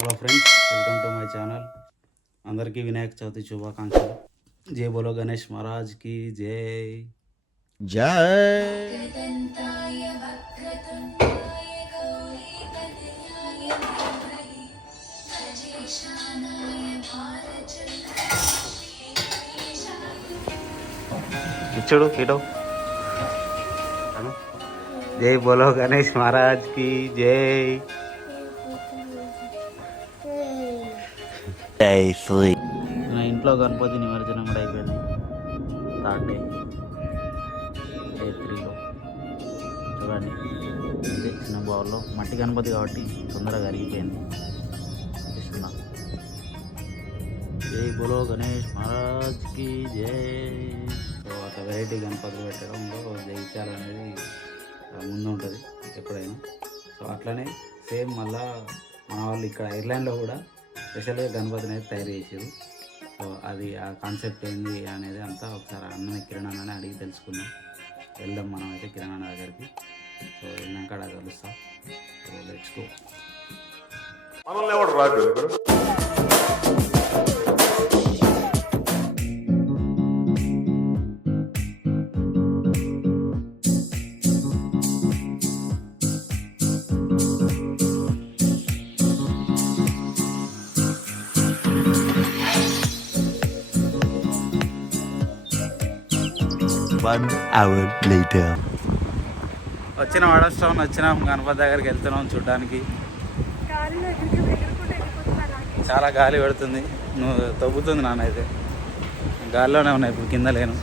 Hello friends, welcome to my channel. అందరికీ వినాయక చవితి శుభాకాంక్షలు. జై బోలో గణేష్ మహారాజ్ కి జై. జై ఇచ్చుడు ఇటు. జై బోలో గణేష్ మహారాజ్ కి జై. నా ఇంట్లో గణపతి నిమజ్జనం కూడా అయిపోయింది. థర్డ్ డే 3లో చూడండి. ఇదే చిన్న బౌల్లో మట్టి గణపతి కాబట్టి తొందరగా అరిగిపోయింది. చూస్తున్నా. జై బోలో గణేష్ మహారాజ్ కి జై. సో ఒక వెరైటీ గణపతులు పెట్టడంలో జైత్యాలు అనేది ముందు ఉంటుంది ఎప్పుడైనా. సో అట్లనే సేమ్ మళ్ళా మన వాళ్ళు ఇక్కడ ఐర్లాండ్లో కూడా స్పెషల్గా గణపతిని అయితే తయారు చేసారు. సో అది ఆ కాన్సెప్ట్ ఏంది అనేది అంతా ఒకసారి అన్న కిరణ్ అన్నని అడిగి తెలుసుకుందాం. వెళ్దాం మనం అయితే కిరణ్ అన్న దగ్గరికి. సో వెళ్ళాక అక్కడ కలుస్తాం. So let's go. మనల్ని ఎవడు రాదు. 1 hour later. వచ్చిన వాడస్టాన్ వచ్చినాం, గణపతి దగ్గరికి వెళ్తున్నాం చూడడానికి. చాలా గాలి పెడుతుంది, నువ్వు తవ్వుతుంది నాన్నైతే. గాలిలోనే ఉన్నాయి, ఇప్పుడు కింద లేను.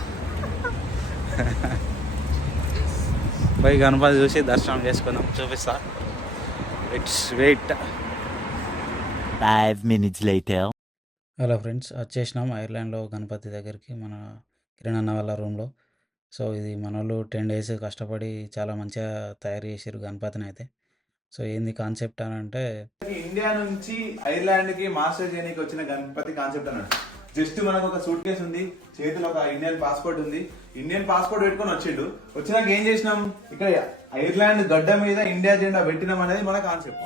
పోయి గణపతి చూసి దర్శనం చేసుకుందాం, చూపిస్తా. It's wait. 5 minutes later. Hello friends, వచ్చేసినాం ఐర్లాండ్లో గణపతి దగ్గరికి, మన కిరణ్ అన్న వాళ్ళ రూమ్లో. సో ఇది మన వాళ్ళు 10 days కష్టపడి చాలా మంచిగా తయారు చేసారు గణపతిని అయితే. సో ఏంది కాన్సెప్ట్ అని అంటే, ఇండియా నుంచి ఐర్లాండ్ కి మాస్టర్ చేయడానికి వచ్చిన గణపతి కాన్సెప్ట్ అన్నాడు. జస్ట్ మనకు ఒక సూట్ కేసు ఉంది, చేతిలో ఒక ఇండియన్ పాస్పోర్ట్ ఉంది. ఇండియన్ పాస్పోర్ట్ పెట్టుకొని వచ్చిండు. వచ్చినాక ఏం చేసినాం, ఇక్కడ ఐర్లాండ్ గడ్డ మీద ఇండియా జెండా పెట్టినాం అనేది మన కాన్సెప్ట్.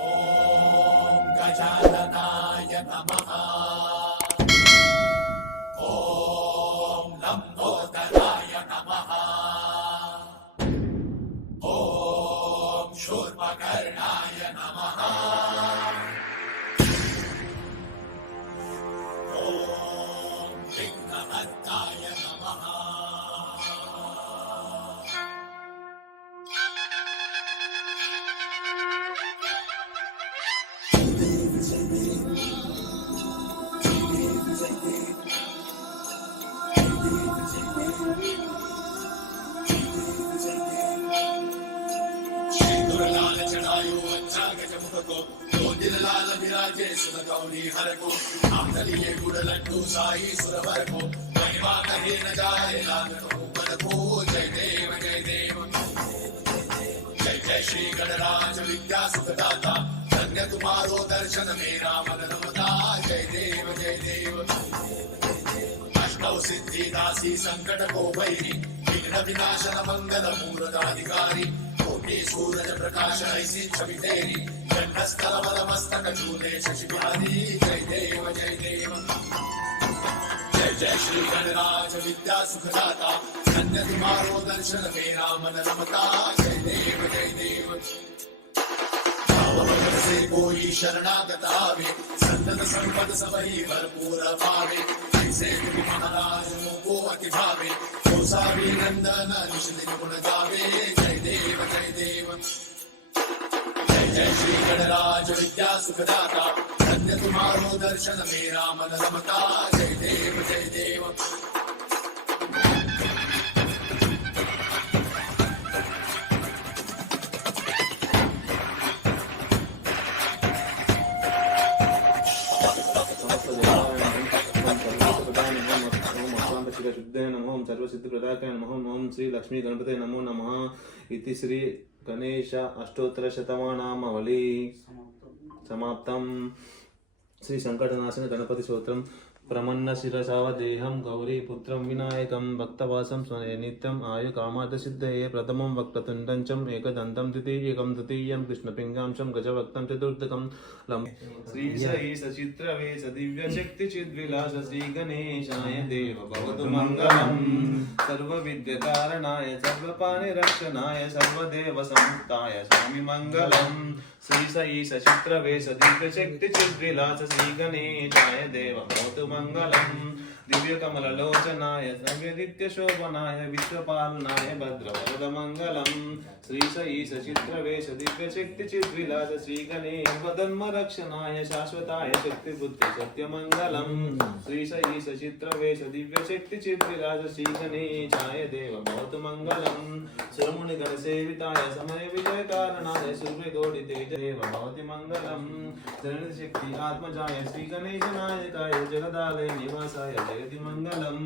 श्री गणराज विद्या सुखदाता धन्य तुम्हारो दर्शन मेरा मन रमता। जय देव अष्टौ सिद्धि दासी संकट को भैरी विघ्न विनाशन मंगल मूर्धाधिकारी कोटि सूरज प्रकाश ऐसी छवि तेरी कंठस्थल बल मस्तक झूले शशि बिहारी। जय देव जय श्री गणराज विद्या सुखदाता धन्य तुम्हारो दर्शन मेरा मन रमता। जय देव से कोई शरणागत आवे संतत संपद सबही भरपूर पावे। ऐसे तुम महाराज को अति भावे तो सावी नंदन निश दिन गुण गावे। जय देव जय श्री गणराज विद्या सुखदाता धन्य तुम्हारो दर्शन मेरा मन रमता। जय देव शुद्धे नमो ओम सर्वसिद्धि प्रदाकाय नमो ओम श्री लक्ष्मी गणपते नमो नमः इति श्री गणेश अष्टोत्तर शतमानामावली समाप्तम। श्री संकटनाशन गणपति स्तोत्रम प्रमन्न शिरसावदेहं गौरीपुत्रं विनायकं भक्तवासं स्वने नित्यम् आयुकामार्थसिद्धये प्रथमं वक्रतुण्डं एकदन्तं द्वितीयकं तृतीयं कृष्णपिङ्गांशं गजवक्तं चतुर्थकं लं श्री सचित्रवेश दिव्यशक्तिचिद्विलास श्रीगणेशाय देव भवतु मङ्गलम् सर्वविद्यकारणाय सर्वपाणिरक्षणाय सर्वदेव संयुक्ताय स्वामी मङ्गलम् श्री सचित्रवेश दिव्यशक्तिचिद्विलास श्रीगणेशाय देव भवतु मङ्गलम् दिव्यकमललोचनाय नव्यदित्यशोभनाय विश्वपालनाय भद्रवरदमङ्गलम् श्री सचित्रवेश दिव्यशक्तिचिद्विलास श्रीगणेशधर्मरक्षणाय शाश्वताय शक्तिबुद्ध सत्यमङ्गलम् श्री सचित्रवेश दिव्यशक्तिचिद्विलास श्रीगणेशाय देव भवतु मङ्गलम् सुरमुनिगणसेविताय समय विजयकारणाय सूर्यकोटितेजदेव भवति मङ्गलम् जननीशक्ति आत्मजाय श्रीगणेशनायकाय जगदालय निवासाय जगति मङ्गलम्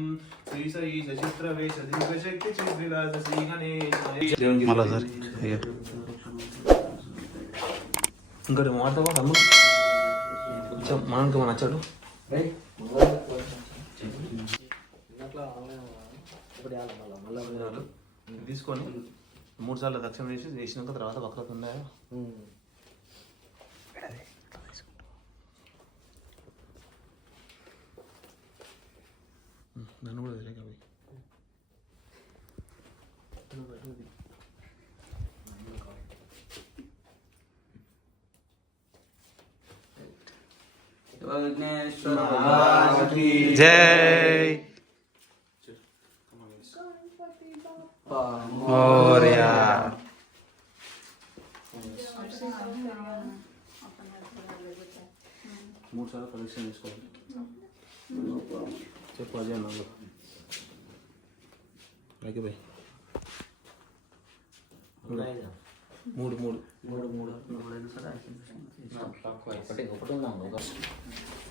श्री सचित्रवेश दिव्यशक्तिचिद्विलास श्रीगणेशाय మళ్ళా సార్ ఇంకోటి మాట్లాడతా అమ్మ కొంచెం మనకి మన నచ్చాడు తీసుకొని 3 సార్లు దక్షిణ వేసినాక తర్వాత వక్రత ఉన్నాయా నన్ను కూడా తెలియక జై మోరియా. 3 సార్లు కలెక్షన్ చేసుకోవాలి చెప్పు అజయ్ నాలుగు okay bye 3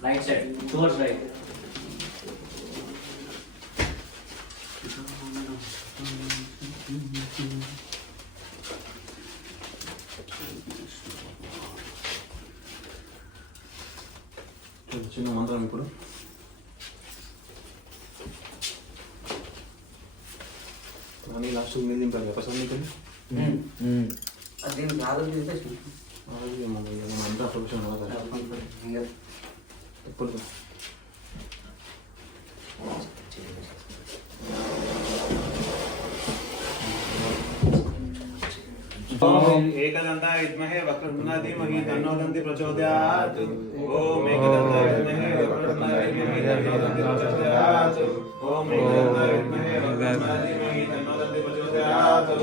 right side towards right చిన్న మంత్రం ఇప్పుడు కానీ లాస్ట్ మీద దింపాలి ప్రసాద్ నీకు అది కాదు తీసేసి మన అంతా ప్రొఫెషన్ ఎప్పుడు ఓం ఏకదంతాయ విద్మహే వక్రతుండాయ ధీమహి తన్నో దంతి ప్రచోదయాత్. ఓం ఏకదంతాయ విద్మహే వక్రతుండాయ ధీమహి తన్నో దంతి ప్రచోదయాత్. ఓం ఏకదంతాయ విద్మహే వక్రతుండాయ ధీమహి తన్నో దంతి ప్రచోదయాత్.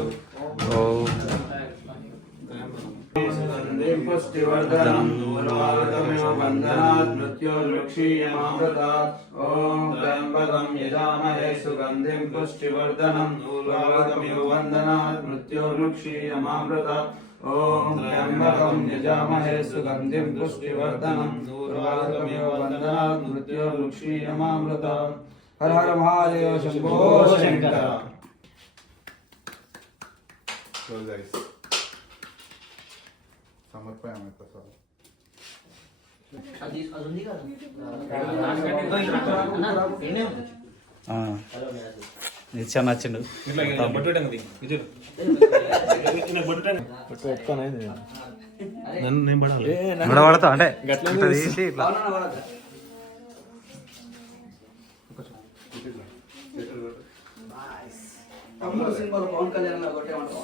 సుగంధిం పుష్టివర్ధనం నూర్వారుకమివ బంధనాత్ మృత్యోర్వృక్షీయమామృతాత్. ఓం త్ర్యంబకం యజామహే సుగంధిం పుష్టివర్ధనం నూర్వారుకమివ బంధనాత్ మృత్యోర్వృక్షీయమామృతాత్. ఓం త్ర్యంబకం యజామహే సుగంధిం పుష్టివర్ధనం నూర్వారుకమివ బంధనాత్ మృత్యోర్వృక్షీయమామృతాత్. హర హర మహాదేవ శంభో శంకర. సమర్పయామి ప్రసాద్. అది ఉంది కదా నిత్యం నచ్చిండు. నన్ను నేను పడాలి పడతా అంటే ఇట్లా తీసి ఇట్లా తమ్ముడు సినిమాలో పవన్ కళ్యాణ్ ఒకటే ఉంటాం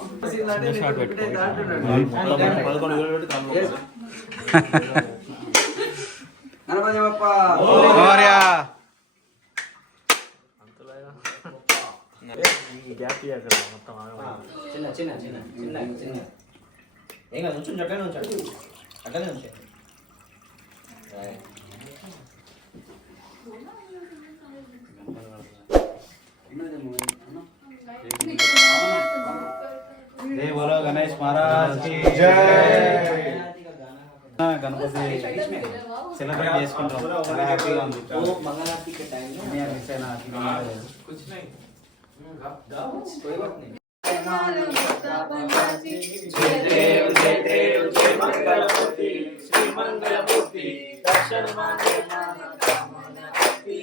గణపతి బప్ప మోరియా. చిన్న చిన్న చిన్న చిన్న చిన్న ఏం కాదు ఉంచండి అట్లనే ఉంచాడు అట్లనే ఉంచాడు జై బోలో గణేష్ మహారాజ్ కి జై. గణపతి సెలబ్రేట్ చేసుకుంటాం, చాలా హ్యాపీగా ఉంది. मंगलारती के टाइम में మిస్ అయినా कुछ नहीं कोई बात नहीं जय देव जय मंगलमूर्ति श्री मंगलमूर्ति दर्शन मांगे नाना कामना पूर्ति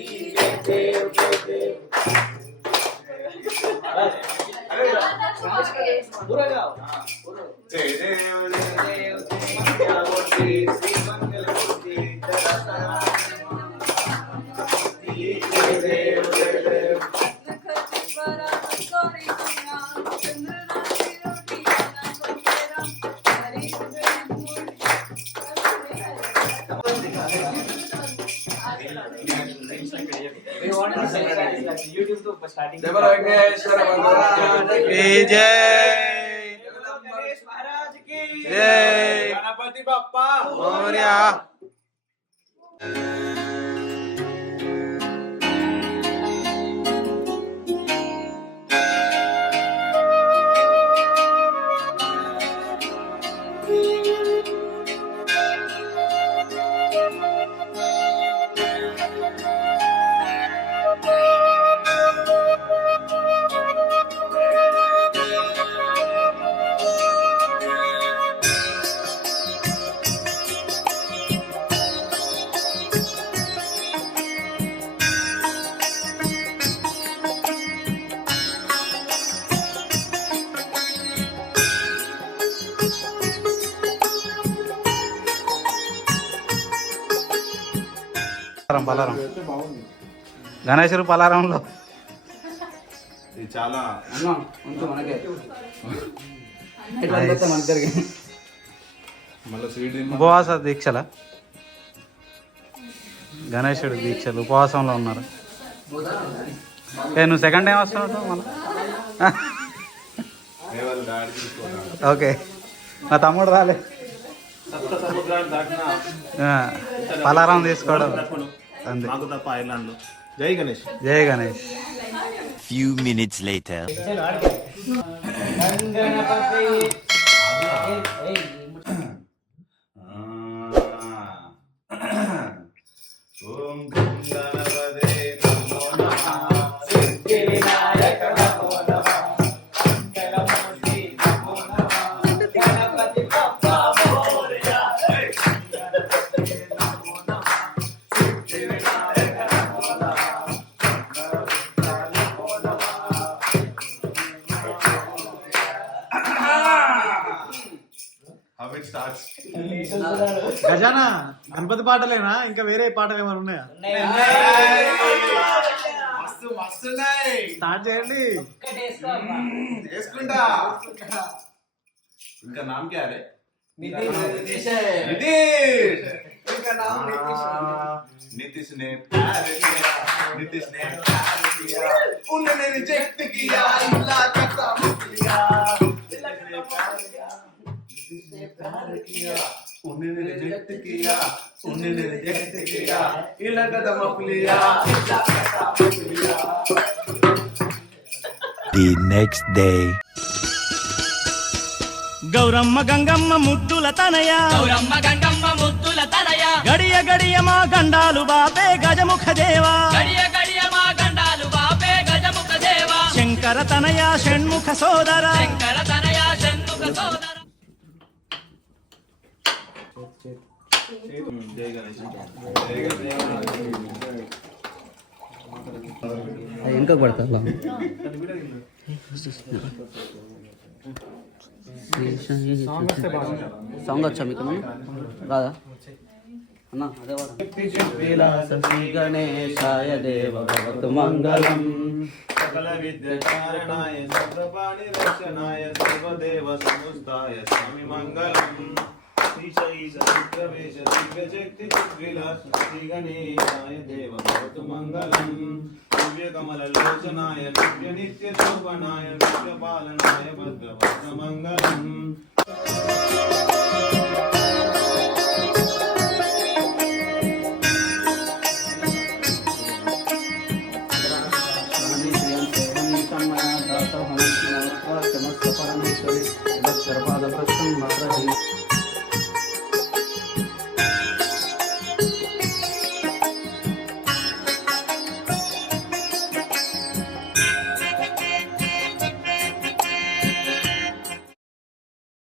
पूरा गाओ जय देव मंगलमूर्ति श्री मंगलमूर्ति जय देव जय देव YouTube तो स्टार्टिंग जय बोलो वेंकटेश्वर भगवान की जय महाराज की जय गणपति बप्पा मोरया పలారం గణేశుడు పలారంలో ఇది చాలా మనకే మనకి మళ్ళీ స్వీట్ ఉపవాస దీక్షల గణేశుడు దీక్షలు ఉపవాసంలో ఉన్నారు. నువ్వు సెకండ్ టైం వస్తున్నావు మళ్ళీ? డాడీ తీసుకున్నాను. ఓకే, నా తమ్ముడు రాలే. సప్త సముద్రాన్ని దాటిన పలారం తీసుకోవడం అంతే. మాకు తప్ప ఐర్లాండ్ లో. జై గణేష్. జై గణేష్. Few minutes later. ఓం గణపతే నమో నమః सिद्धि विनायक नमो नमः मंगलमूर्ति नमो नमः गणपति बप्पा मोरया गणपति नमो नमः सिद्धि विनायक नमो नमः नमो नमः How it starts? Gajana Ganapati పాటలేనా ఇంకా వేరే పాటలు ఏమైనా ఉన్నాయా? మస్తు మస్తు ఉన్నాయి. స్టార్ట్ చేయండి. చేసుకుంటా. इनका नाम क्या है? नीतीश इनका नाम नीतीश ने प्यार किया, नीतीश ने प्यार किया, उन्होंने रिजेक्ट किया, इल्ला का मुख लिया, उन्होंने रिजेक्ट किया, उन्होंने रिजेक्ट किया, इल्ला का मुख लिया, इल्ला का मुख लिया. The next day. Gauramma Gangamma ముద్దుల తనయ गौरम्म गंगम्म मुद्दुल तनया గడియ గడియ మా గండాలు బాపే గజముఖ దేవా गड़िय गड़िय मा गंडालु बापे गजमुख देवा శంకర తనయ షణ్ముఖ సోదర शंकर तनया षण्मुख सोदर जय गणेश. ఇంకా పడతా సాంగ్ వచ్చా మీకు రాదా అన్నా? అదే వాడు శ్రీ గణేశాయ దేవ భవతు మంగళం. सकल विद्याचारणाय सर्वपाणि रक्षणाय सर्वदेव समुस्ताय स्वामी मंगलम् श्रीशैल प्रवेश दिव्यशक्ति चिद्विलास श्री गणेशाय देव भवतु मंगलम् दिव्य कमल लोचनाय दिव्य नित्य शोभनाय दिव्य पालनाय भद्रवत मंगलम्